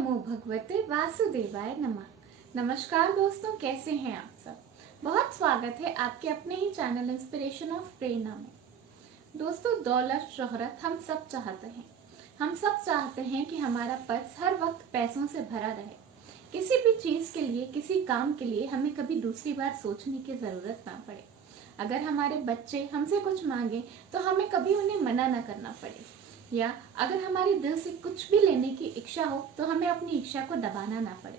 नमो भगवते वासुदेवाय नमः। नमस्कार दोस्तों, कैसे हैं आप सब। बहुत स्वागत है आपके अपने ही चैनल इंस्पिरेशन ऑफ प्रेरणा में। दोस्तों, दौलत शोहरत हम सब चाहते हैं। हम सब चाहते हैं कि हमारा पर्स हर वक्त पैसों से भरा रहे। किसी भी चीज के लिए, किसी काम के लिए हमें कभी दूसरी बार सोचने की जरूरत ना पड़े। अगर हमारे बच्चे हमसे कुछ मांगे तो हमें कभी उन्हें मना ना करना पड़े, या अगर हमारी दिल से कुछ भी लेने की इच्छा हो तो हमें अपनी इच्छा को दबाना ना पड़े।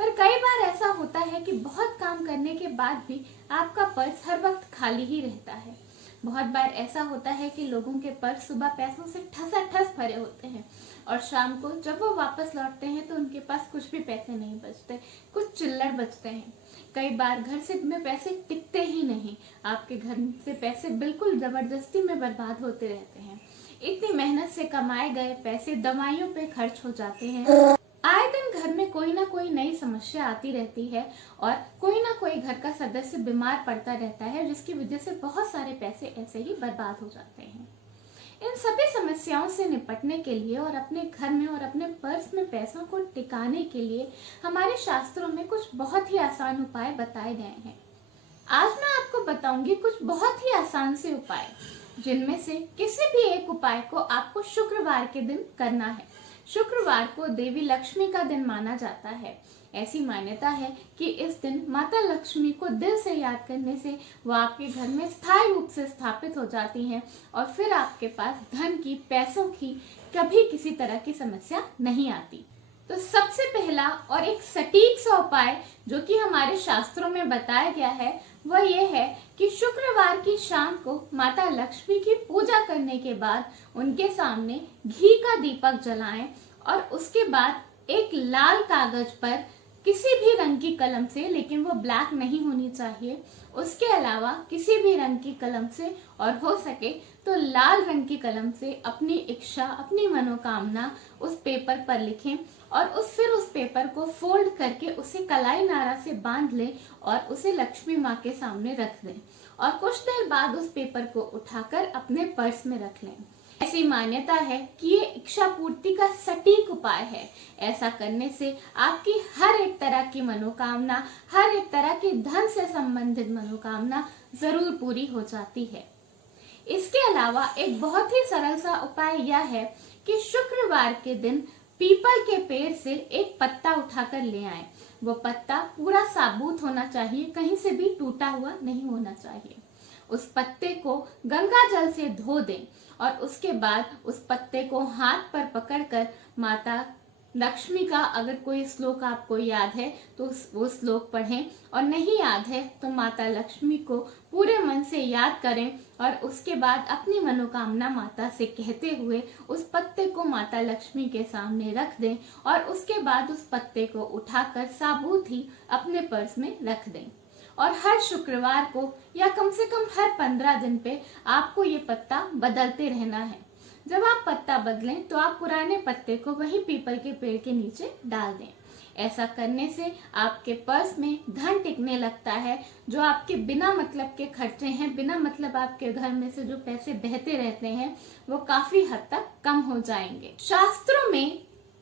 पर कई बार ऐसा होता है कि बहुत काम करने के बाद भी आपका पर्स हर वक्त खाली ही रहता है। बहुत बार ऐसा होता है कि लोगों के पर्स सुबह पैसों से ठसाठस भरे होते हैं और शाम को जब वो वापस लौटते हैं तो उनके पास कुछ भी पैसे नहीं बचते, कुछ चिल्लड़ बचते हैं। कई बार घर से में पैसे टिकते ही नहीं, आपके घर से पैसे बिल्कुल जबरदस्ती में बर्बाद होते रहते हैं। इतनी मेहनत से कमाए गए पैसे दवाइयों पे खर्च हो जाते हैं। आए दिन घर में कोई ना कोई नई समस्या आती रहती है और कोई ना कोई घर का सदस्य बीमार पड़ता रहता है, जिसकी वजह से बहुत सारे पैसे ऐसे ही बर्बाद हो जाते हैं। इन सभी समस्याओं से निपटने के लिए और अपने घर में और अपने पर्स में पैसों को टिकाने के लिए हमारे शास्त्रों में कुछ बहुत ही आसान उपाय बताए गए हैं। आज मैं आपको बताऊंगी कुछ बहुत ही आसान से उपाय, जिनमें से किसी भी एक उपाय को आपको शुक्रवार के दिन करना है। शुक्रवार को देवी लक्ष्मी का दिन माना जाता है। ऐसी मान्यता है कि इस दिन माता लक्ष्मी को दिल से याद करने से वो आपके घर में स्थायी रूप से स्थापित हो जाती हैं और फिर आपके पास धन की, पैसों की कभी किसी तरह की समस्या नहीं आती। तो सबसे पहला और एक सटीक सा उपाय जो कि हमारे शास्त्रों में बताया गया है वह यह है कि शुक्रवार की शाम को माता लक्ष्मी की पूजा करने के बाद उनके सामने घी का दीपक जलाएं और उसके बाद एक लाल कागज पर किसी भी रंग की कलम से, लेकिन वो ब्लैक नहीं होनी चाहिए, उसके अलावा किसी भी रंग की कलम से और हो सके तो लाल रंग की कलम से अपनी इच्छा, अपनी मनोकामना उस पेपर पर लिखें और फिर उस पेपर को फोल्ड करके उसे कलाई नारा से बांध लें और उसे लक्ष्मी माँ के सामने रख दें और कुछ देर बाद उस पेपर को उठाकर अपने पर्स में रख लें। ऐसी मान्यता है कि ये इच्छा पूर्ति का सटीक उपाय है। ऐसा करने से आपकी हर एक तरह की मनोकामना, हर एक तरह की धन से संबंधित मनोकामना जरूर पूरी हो जाती है। इसके अलावा एक बहुत ही सरल सा उपाय यह है कि शुक्रवार के दिन पीपल के पेड़ से एक पत्ता उठाकर ले आएं। वो पत्ता पूरा साबुत होना चाहिए, कहीं से भी टूटा हुआ नहीं होना चाहिए। उस पत्ते को गंगा जल से धो दें और उसके बाद उस पत्ते को हाथ पर पकड़कर माता लक्ष्मी का अगर कोई श्लोक आपको याद है तो वो श्लोक पढ़ें, और नहीं याद है तो माता लक्ष्मी को पूरे मन से याद करें और उसके बाद अपनी मनोकामना माता से कहते हुए उस पत्ते को माता लक्ष्मी के सामने रख दें और उसके बाद उस पत्ते को उठाकर साबुत ही अपने पर्स में रख दें। और हर शुक्रवार को या कम से कम हर 15 दिन पे आपको ये पत्ता बदलते रहना है। जब आप पत्ता बदलें तो आप पुराने पत्ते को वही पीपल के पेड़ के नीचे डाल दें। ऐसा करने से आपके पर्स में धन टिकने लगता है। जो आपके बिना मतलब के खर्चे हैं, बिना मतलब आपके घर में से जो पैसे बहते रहते हैं, वो काफी हद तक कम हो जाएंगे। शास्त्रों में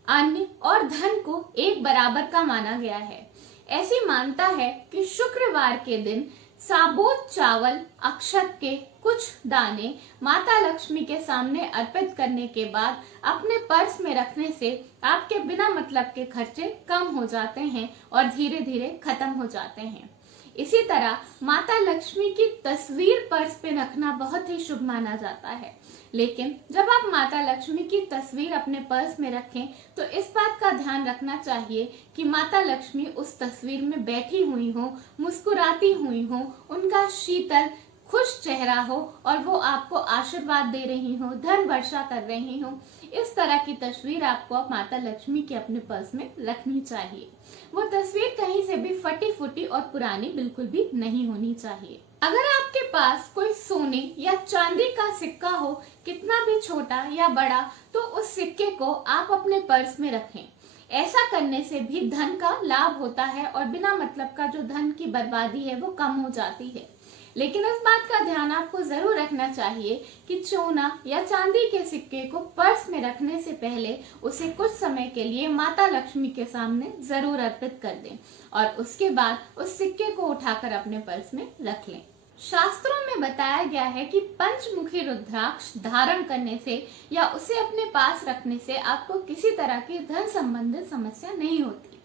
अन्न और धन को एक बराबर का माना गया है। ऐसी मानता है कि शुक्रवार के दिन साबुत चावल, अक्षत के कुछ दाने माता लक्ष्मी के सामने अर्पित करने के बाद अपने पर्स में रखने से आपके बिना मतलब के खर्चे कम हो जाते हैं और धीरे धीरे खत्म हो जाते हैं। इसी तरह माता लक्ष्मी की तस्वीर पर्स पे रखना बहुत ही शुभ माना जाता है, लेकिन जब आप माता लक्ष्मी की तस्वीर अपने पर्स में रखें तो इस बात का ध्यान रखना चाहिए कि माता लक्ष्मी उस तस्वीर में बैठी हुई हो, मुस्कुराती हुई हो, उनका शीतल खुश चेहरा हो और वो आपको आशीर्वाद दे रही हो, धन वर्षा कर रही हो। इस तरह की तस्वीर आपको माता लक्ष्मी के अपने पर्स में रखनी चाहिए। वो तस्वीर कहीं से भी फटी फूटी और पुरानी बिल्कुल भी नहीं होनी चाहिए। अगर आपके पास कोई सोने या चांदी का सिक्का हो, कितना भी छोटा या बड़ा, तो उस सिक्के को आप अपने पर्स में रखें। ऐसा करने से भी धन का लाभ होता है और बिना मतलब का जो धन की बर्बादी है वो कम हो जाती है। लेकिन इस बात का ध्यान आपको जरूर रखना चाहिए कि सोना या चांदी के सिक्के को पर्स में रखने से पहले उसे कुछ समय के लिए माता लक्ष्मी के सामने जरूर अर्पित कर दें और उसके बाद उस सिक्के को उठाकर अपने पर्स में रख लें। शास्त्रों में बताया गया है कि पंचमुखी रुद्राक्ष धारण करने से या उसे अपने पास रखने से आपको किसी तरह की धन संबंधित समस्या नहीं होती।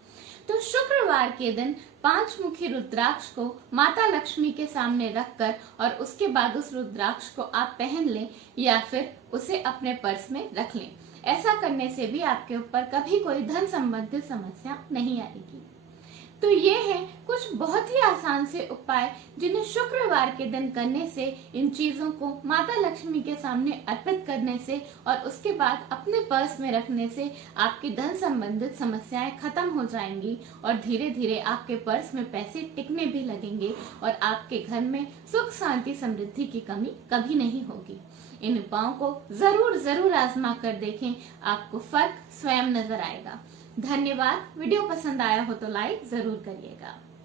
तो शुक्रवार के दिन पांचमुखी रुद्राक्ष को माता लक्ष्मी के सामने रखकर और उसके बाद उस रुद्राक्ष को आप पहन लें या फिर उसे अपने पर्स में रख लें। ऐसा करने से भी आपके ऊपर कभी कोई धन संबंधित समस्या नहीं आएगी। तो ये हैं कुछ बहुत ही आसान से उपाय जिन्हें शुक्रवार के दिन करने से, इन चीजों को माता लक्ष्मी के सामने अर्पित करने से और उसके बाद अपने पर्स में रखने से आपकी धन संबंधित समस्याएं खत्म हो जाएंगी और धीरे धीरे आपके पर्स में पैसे टिकने भी लगेंगे और आपके घर में सुख शांति समृद्धि की कमी कभी नहीं होगी। इन उपायों को जरूर आजमा कर देखें, आपको फर्क स्वयं नजर आएगा। धन्यवाद। वीडियो पसंद आया हो तो लाइक जरूर करिएगा।